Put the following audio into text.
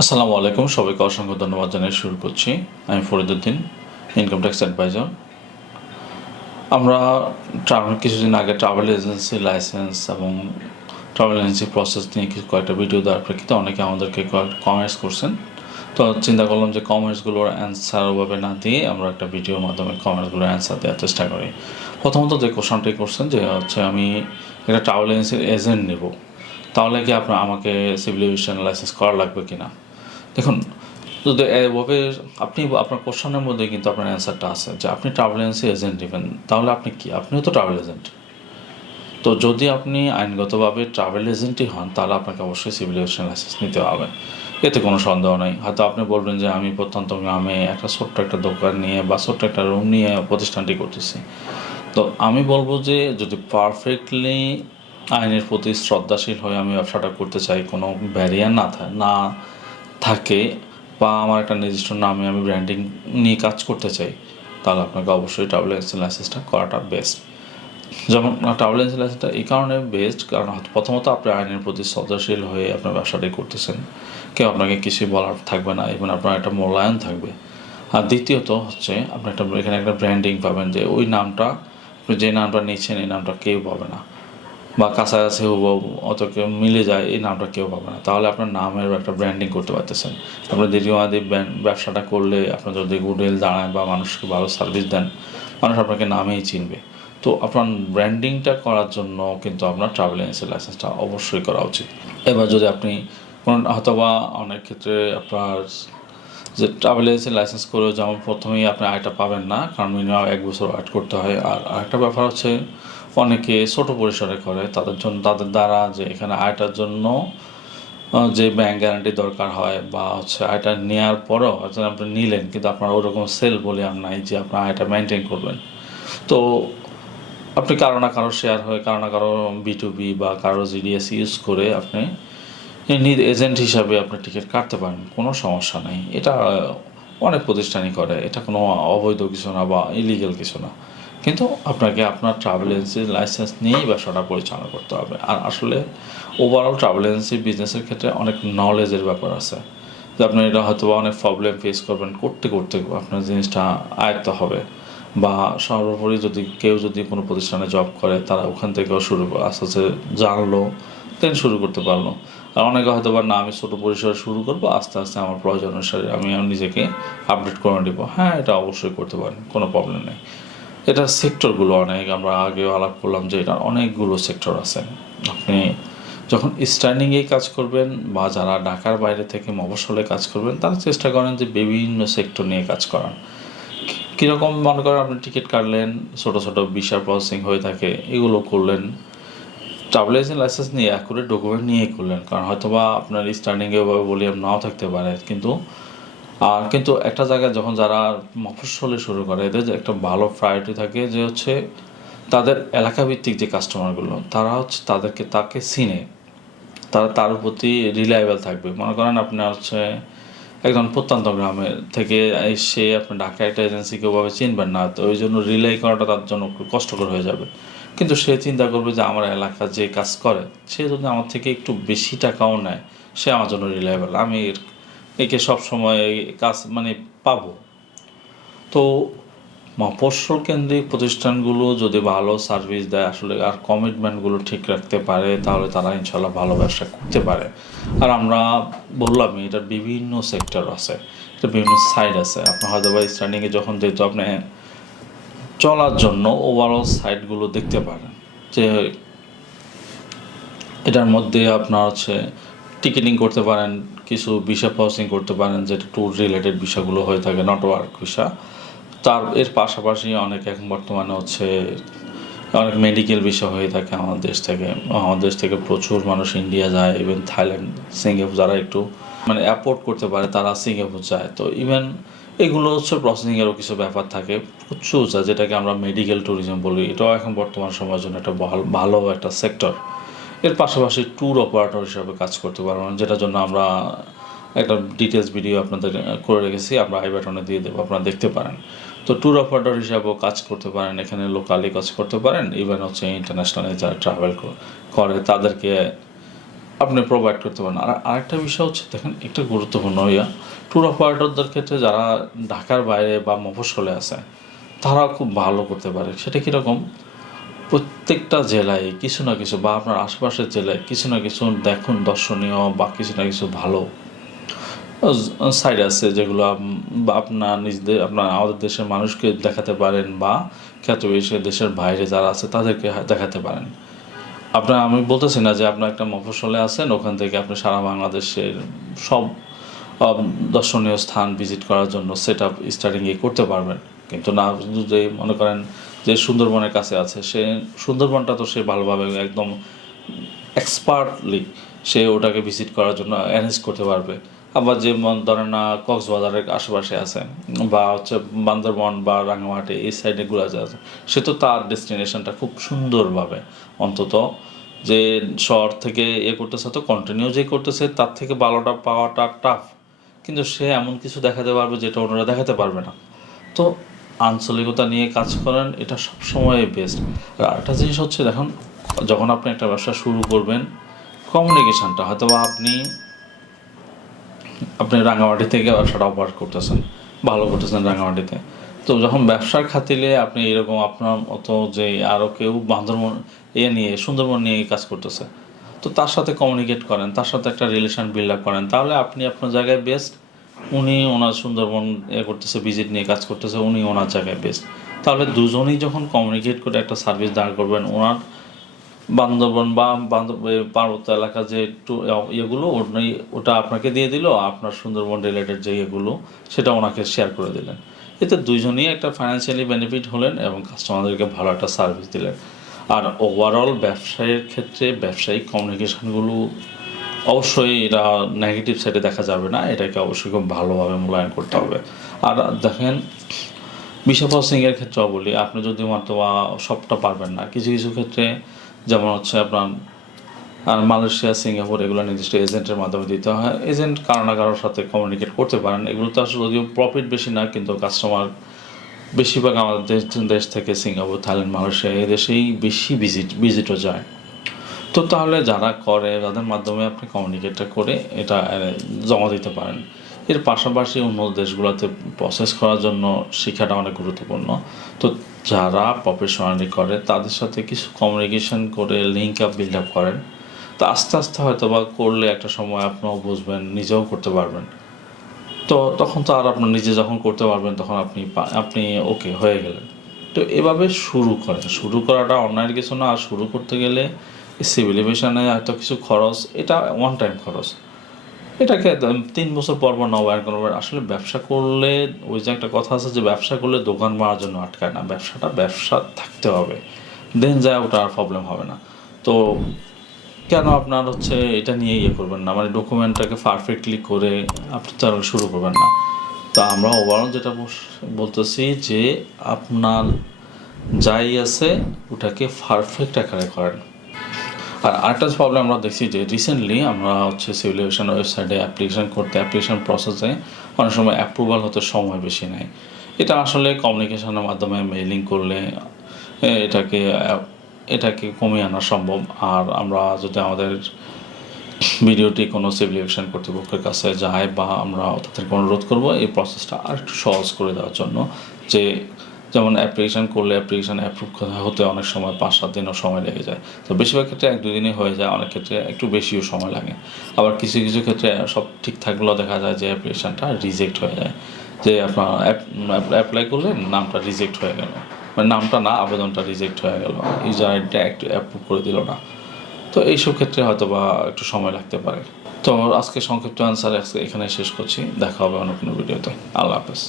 আসসালামু আলাইকুম, সবাইকে অসংখ্য ধন্যবাদ জানিয়ে শুরু করছি। আমি ফরিদুদ্দিন, ইনকাম ট্যাক্স অ্যাডভাইজার। আমরা কিছুদিন আগে ট্রাভেল এজেন্সি লাইসেন্স এবং ট্রাভেল এজেন্সি প্রসেস নিয়ে কয়েকটা ভিডিও দেওয়ার প্রেক্ষিতে অনেকে আমাদেরকে কমেন্টস করছেন। তো চিন্তা করলাম যে কমেন্টসগুলোর অ্যান্সার ওভাবে না দিয়ে আমরা একটা ভিডিওর মাধ্যমে কমেন্টসগুলোর অ্যান্সার দেওয়ার চেষ্টা করি। প্রথমত যে কোশ্চনটি করছেন যে আমি একটা ট্রাভেল এজেন্সির এজেন্ট নেব, তাহলে কি আমাকে সিভিল এভিয়েশন লাইসেন্স করা লাগবে কি না? দেখুন, যদি এভাবে আপনি আপনার কোশ্চেনের মধ্যে কিন্তু আপনার অ্যান্সারটা আছে যে আপনি ট্রাভেল এজেন্সি এজেন্ট নেবেন, তাহলে আপনি কি? আপনিও তো ট্রাভেল এজেন্ট। তো যদি আপনি আইনগতভাবে ট্রাভেল এজেন্টই হন, তাহলে আপনাকে অবশ্যই সিভিল এভিয়েশন লাইসেন্স নিতে হবে, এতে কোনো সন্দেহ নেই। হয়তো আপনি বলবেন যে আমি প্রত্যন্ত গ্রামে একটা ছোট্ট একটা দোকান নিয়ে বা ছোট্ট একটা রুম নিয়ে প্রতিষ্ঠানটি করতেছি। তো আমি বলবো যে যদি পারফেক্টলি আইনের প্রতি শ্রদ্ধাশীল হয়ে আমি ব্যবসাটা করতে চাই, কোনো ব্যারিয়ার না থাকে, বা আমার একটা নির্দিষ্ট নামে আমি ব্র্যান্ডিং নিয়ে কাজ করতে চাই, তাহলে আপনাকে অবশ্যই ট্রাভেল এজেন্সি লাইসেন্সটা করাটা বেস্ট। যেমন ট্রাভেল এজেন্সি লাইসেন্সটা এই কারণে বেস্ট, কারণ প্রথমত আপনি আইনের প্রতি শ্রদ্ধাশীল হয়ে আপনার ব্যবসাটাই করতেছেন, কেউ আপনাকে কিছুই বলার থাকবে না, এবং আপনার একটা মূল্যায়ন থাকবে। আর দ্বিতীয়ত হচ্ছে আপনি এখানে একটা ব্র্যান্ডিং পাবেন, যে ওই নামটা আপনি যে নামটা নিচ্ছেন এই নামটা কেউ পাবে না, বা কাছাকাছি অত কেউ মিলে যায় এই নামটা কেউ পাবে না। তাহলে আপনার নামের একটা ব্র্যান্ডিং করতে পারতেছেন। আপনার দীর্ঘমেয়াদী ব্যবসাটা করলে আপনার যদি গুডউইল দাঁড়ায় বা মানুষকে ভালো সার্ভিস দেন, মানুষ আপনাকে নামেই চিনবে। তো আপনার ব্র্যান্ডিংটা করার জন্য কিন্তু আপনার ট্রাভেল এজেন্সি লাইসেন্সটা অবশ্যই করা উচিত। এবার যদি আপনি কোনো হয়তোবা অনেক ক্ষেত্রে আপনার যে ট্রাভেল এজেন্সি লাইসেন্স করেও যেমন প্রথমেই আপনি আয়টা পাবেন না, কারণ মিনিমাম 1 বছর ওয়েট করতে হয়। আর আরেকটা ব্যাপার হচ্ছে অনেকে ছোটো পরিসরে করে, তাদের দ্বারা যে এখানে আয়টার জন্য যে ব্যাংক গ্যারান্টি দরকার হয়, বা আয়টা নেওয়ার পরও হয়তো আপনি নিলেন কিন্তু আপনার ওরকম সেল ভলিউম নাই যে আপনার আয়টা মেনটেন করবেন। তো আপনি কারো না কারো শেয়ার হয়ে, কারো না কারো B2B বা কারো জিডিএস ইউজ করে আপনি এজেন্ট হিসাবে আপনি টিকিট কাটতে পারেন, কোনো সমস্যা নেই। এটা অনেক প্রতিষ্ঠানই করে, এটা কোনো অবৈধ কিছু না বা ইলিগেল কিছু না। কিন্তু আপনাকে আপনার ট্রাভেল এজেন্সির লাইসেন্স নিয়েই ব্যবসাটা পরিচালনা করতে হবে। আর আসলে ওভারঅল ট্রাভেল এজেন্সি বিজনেসের ক্ষেত্রে অনেক নলেজের ব্যাপার আছে, যে আপনি এটা হয়তো অনেক প্রবলেম ফেস করবেন, করতে করতে আপনার জিনিসটা আয়ত্ত হবে। বা সর্বোপরি কেউ যদি কোনো প্রতিষ্ঠানে জব করে, তারা ওখান থেকেও শুরু আস্তে আস্তে জানলো, দেন শুরু করতে পারলো। আর অনেকে হয়তো বা না, আমি ছোটো পরিসরে শুরু করবো, আস্তে আস্তে আমার প্রয়োজন অনুসারে আমি নিজেকে আপডেট করে নেব। হ্যাঁ, এটা অবশ্যই করতে পারেন, কোনো প্রবলেম নেই। এটার সেক্টরগুলো অনেক, আমরা আগেও আলাপ করলাম যে এটার অনেকগুলো সেক্টর আছে। আপনি যখন স্ট্যান্ডিংয়ে কাজ করবেন বা যারা ঢাকার বাইরে থেকে মফস্বলে কাজ করবেন, তারা চেষ্টা করেন যে বিভিন্ন সেক্টর নিয়ে কাজ করার। কীরকম মনে করেন, আপনি টিকিট কাটলেন, ছোটো ছোটো ভিসা প্রসেসিং হয়ে থাকে, এগুলো করলেন, ট্রাভেল এজেন্সি লাইসেন্স নিয়ে অ্যাকুরেট ডকুমেন্ট নিয়েই করলেন, কারণ হয়তো বা আপনার স্টার্টিংয়ে ওভাবে ভলিউম নাও থাকতে পারে। কিন্তু একটা জায়গায় যখন যারা মফস্বলে শুরু করে, এদের যে একটা ভালো প্রায়োরিটি থাকে যে তাদের এলাকাভিত্তিক যে কাস্টমারগুলো, তারা তাকে চিনে, তারা তার প্রতি রিলায়েবল থাকবে। মনে করেন আপনার একজন প্রত্যন্ত গ্রামের থেকে এসে আপনি ঢাকা একটা এজেন্সিকে ওভাবে চিনবেন না, তো ওই জন্য রিলাই করাটা তার জন্য একটু কষ্টকর হয়ে যাবে। কিন্তু সে চিন্তা করবে যে আমার এলাকা যে কাজ করে, সে যদি আমার থেকে একটু বেশি টাকাও নেয়, সে আমার জন্য রিলায়েবল, আমি একে সবসময় কাজ পাবো। তো মফস্বল কেন্দ্রিক প্রতিষ্ঠানগুলো যদি ভালো সার্ভিস দেয় আসলে, আর কমিটমেন্টগুলো ঠিক রাখতে পারে, তাহলে তারা ইনশাল্লাহ ভালো ব্যবসা করতে পারে। আর আমরা বললামই, এটার বিভিন্ন সেক্টর আছে, এটা বিভিন্ন সাইড আছে। আপনার হয়তো বা স্টার্টিংয়ে যখন, যেহেতু আপনি চলার জন্য ওভারঅল সাইডগুলো দেখতে পারেন, যে এটার মধ্যে আপনার টিকিটিং করতে পারেন, কিছু ভিসা প্রসেসিং করতে পারেন, যেটা ট্যুর রিলেটেড বিষয়গুলো হয়ে থাকে, নেটওয়ার্ক ভিসা। এর পাশাপাশি অনেক এখন বর্তমানে অনেক মেডিকেল বিষয় হয়ে থাকে আমাদের দেশ থেকে প্রচুর মানুষ ইন্ডিয়া যায়, ইভেন থাইল্যান্ড, সিঙ্গাপুর, যারা একটু অ্যাফোর্ড করতে পারে তারা সিঙ্গাপুর যায়। তো ইভেন এগুলো প্রসেসিংয়েরও কিছু ব্যাপার থাকে প্রচুর, যেটাকে আমরা মেডিকেল ট্যুরিজম বলি। এটাও এখন বর্তমান সময়ের জন্য একটা ভালো একটা সেক্টর। এর পাশাপাশি ট্যুর অপারেটর হিসাবে কাজ করতে পারবেন, যেটার জন্য আমরা একটা ডিটেলস ভিডিও আপনাদের করে রেখেছি, আমরা আই বাটনে দিয়ে দেবো, আপনারা দেখতে পারেন। তো ট্যুর অপারেটর হিসাবেও কাজ করতে পারেন, এখানে লোকালি কাজ করতে পারেন, ইভেন ইন্টারন্যাশনালি যারা ট্রাভেল করে তাদেরকে আপনি প্রোভাইড করতে পারেন। আর আরেকটা বিষয় হচ্ছে দেখেন, একটা গুরুত্বপূর্ণ ট্যুর অপারেটরদের ক্ষেত্রে যারা ঢাকার বাইরে বা মফস্বলে আছে তারা খুব ভালো করতে পারে। সেটা কীরকম, প্রত্যেকটা জেলায় কিছু না কিছু বা আপনার আশেপাশের জেলায় কিছু না কিছু দেখুন দর্শনীয় বা কিছু না কিছু ভালো সাইড আছে যেগুলো আপনার নিজেদের আপনার আমাদের দেশের মানুষকে দেখাতে পারেন বা খ্যাত বিষয়ে দেশের বাইরে যারা আছে তাদেরকে দেখাতে পারেন। আপনার আমি বলতেছি না যে আপনার একটা মফস্বলে আছেন ওখান থেকে আপনি সারা বাংলাদেশের সব দর্শনীয় স্থান ভিজিট করার জন্য সেট আপ স্টার্টিংয়ে করতে পারবেন, কিন্তু না যদি মনে করেন যে সুন্দরবনের কাছে আছে, সে সুন্দরবনটা তো সে ভালোভাবে একদম এক্সপার্টলি সে ওটাকে ভিজিট করার জন্য অ্যারেঞ্জ করতে পারবে। আবার যে ধরেন না কক্সবাজারের আশেপাশে আছে বা হচ্ছে বান্দরবন বা রাঙামাটি এই সাইডেগুলো আছে, সে তো তার ডেস্টিনেশনটা খুব সুন্দরভাবে অন্তত যে শহর থেকে করতেছে তো কন্টিনিউ যে করতেছে তার থেকে ভালোটা পাওয়াটা টাফ, কিন্তু সে এমন কিছু দেখাতে পারবে যেটা অন্যরা দেখাতে পারবে না। তো আঞ্চলিকতা নিয়ে কাজ করেন, এটা সবসময় বেস্ট। আর আরেকটা জিনিস হচ্ছে দেখুন, যখন আপনি একটা ব্যবসা শুরু করবেন কমিউনিকেশানটা হয়তো বা আপনি রাঙামাটি থেকে ব্যবসাটা অপারেট করতেছেন, ভালো করতেছেন রাঙামাটিতে, তো যখন ব্যবসার খাতিরে আপনি এরকম আপনার মতো যে আরও কেউ বান্দরবন নিয়ে সুন্দরবন নিয়ে কাজ করতেছে, তো তার সাথে কমিউনিকেট করেন, তার সাথে একটা রিলেশন বিল্ড আপ করেন, তাহলে আপনি আপনার জায়গায় বেস্ট, উনি ওনার সুন্দরবন করতেছে ভিজিট নিয়ে কাজ করতেছে, উনি ওনার জায়গায় বেস্ট। তাহলে দুজনেই যখন কমিউনিকেট করে একটা সার্ভিস দাঁড় করবেন, ওনার বান্দরবন বা পার্বত্য এলাকা যে একটু ইয়েগুলো ওটা আপনাকে দিয়ে দিল, আপনার সুন্দরবন রিলেটেড যে ইয়েগুলো সেটা ওনাকে শেয়ার করে দিলেন, এতে দুইজনই একটা ফাইন্যান্সিয়ালি বেনিফিট হলেন এবং কাস্টমারদেরকে ভালো একটা সার্ভিস দিলেন। আর ওভারঅল ব্যবসায়ের ক্ষেত্রে ব্যবসায়িক কমিউনিকেশনগুলো অবশ্যই এটা নেগেটিভ সাইডে দেখা যাবে না, এটাকে অবশ্যই খুব ভালোভাবে মূল্যায়ন করতে হবে। আর দেখেন, ভিসা প্রসেসিংয়ের ক্ষেত্রেও বলি, আপনি যদি মাত্র সবটা পারবেন না, কিছু কিছু ক্ষেত্রে যেমন হচ্ছে আপনার মালয়েশিয়া, সিঙ্গাপুর এগুলো নির্দিষ্ট এজেন্টের মাধ্যমে দিতে হয়। এজেন্ট কারো না কারোর সাথে কমিউনিকেট করতে পারেন, এগুলো তো আসলে যদিও প্রফিট বেশি না, কিন্তু কাস্টমার বেশিরভাগ আমাদের দেশ থেকে সিঙ্গাপুর, থাইল্যান্ড, মালয়েশিয়া এই দেশেই বেশি ভিজিটও যায়। তো তাহলে যারা করে তাদের মাধ্যমে আপনি কমিউনিকেটটা করে এটা জমা দিতে পারেন। এর পাশাপাশি অন্য দেশগুলোতে প্রসেস করার জন্য শেখাটা অনেক গুরুত্বপূর্ণ। তো যারা প্রফেশনালি করে তাদের সাথে কিছু কমিউনিকেশন করে লিঙ্ক আপ বিল্ড আপ করেন, তো আস্তে আস্তে হয়তো বা করলে একটা সময় আপনিও বুঝবেন, নিজেও করতে পারবেন। তো তখন তো আর আপনার নিজে যখন করতে পারবেন তখন আপনি ওকে হয়ে গেলেন। তো এভাবে শুরু করাটা অন্যায়ের কিছু না। আর শুরু করতে গেলে সিভিল এভিয়েশনে হয়তো কিছু খরচ, এটা ওয়ান টাইম খরচ, এটাকে 3 বছর পর নবায়ন করবেন। আসলে ব্যবসা করলে ওই যে একটা কথা আছে যে ব্যবসা করলে দোকান মারার জন্য আটকায় না, ব্যবসা থাকতে হবে, দেন যায় ওটা আর প্রবলেম হবে না। তো কেন আপনার হচ্ছে এটা নিয়ে করবেন না, মানে ডকুমেন্টটাকে পারফেক্টলি করে আপনি তার শুরু করবেন না। তো আমরা ওভারঅল যেটা বলতেছি যে আপনার যাই আছে ওটাকে পারফেক্ট আকারে করেন। আর আরেকটা প্রবলেম আমরা দেখছি যে রিসেন্টলি আমরা হচ্ছে সিভিল এভিয়েশন ওয়েবসাইটে অ্যাপ্লিকেশন প্রসেসে অনেক সময় অ্যাপ্রুভাল হতে সময় বেশি নেয়। এটা আসলে কমিউনিকেশনের মাধ্যমে মেইলিং করলে এটাকে কমিয়ে আনা সম্ভব। আর আমরা যদি আমাদের ভিডিওটি কোনো সিভিল এভিয়েশন কর্তৃপক্ষের কাছে যায় বা আমরা তাদেরকে অনুরোধ করবো এই প্রসেসটা আর একটু সহজ করে দেওয়ার জন্য, যে যেমন অ্যাপ্লিকেশান করলে অ্যাপ্লিকেশান অ্যাপ্রুভ হতে অনেক সময় 5-7 দিনও সময় লেগে যায়। তো বেশিরভাগ ক্ষেত্রে 1-2 দিনে হয়ে যায়, অনেক ক্ষেত্রে একটু বেশিও সময় লাগে। আবার কিছু কিছু ক্ষেত্রে সব ঠিক থাকলেও দেখা যায় যে অ্যাপ্লিকেশানটা রিজেক্ট হয়ে যায়, যে আপনার অ্যাপ্লাই করলেন নামটা রিজেক্ট হয়ে গেল, মানে নামটা না আবেদনটা রিজেক্ট হয়ে গেল, ইউজার আইডিটা একটু অ্যাপ্রুভ করে দিল না। তো এইসব ক্ষেত্রে হয়তো বা একটু সময় লাগতে পারে। তো আজকে সংক্ষিপ্ত অ্যান্সার এখানে শেষ করছি, দেখা হবে অন্য কোনো ভিডিওতে। আল্লাহ হাফেজ।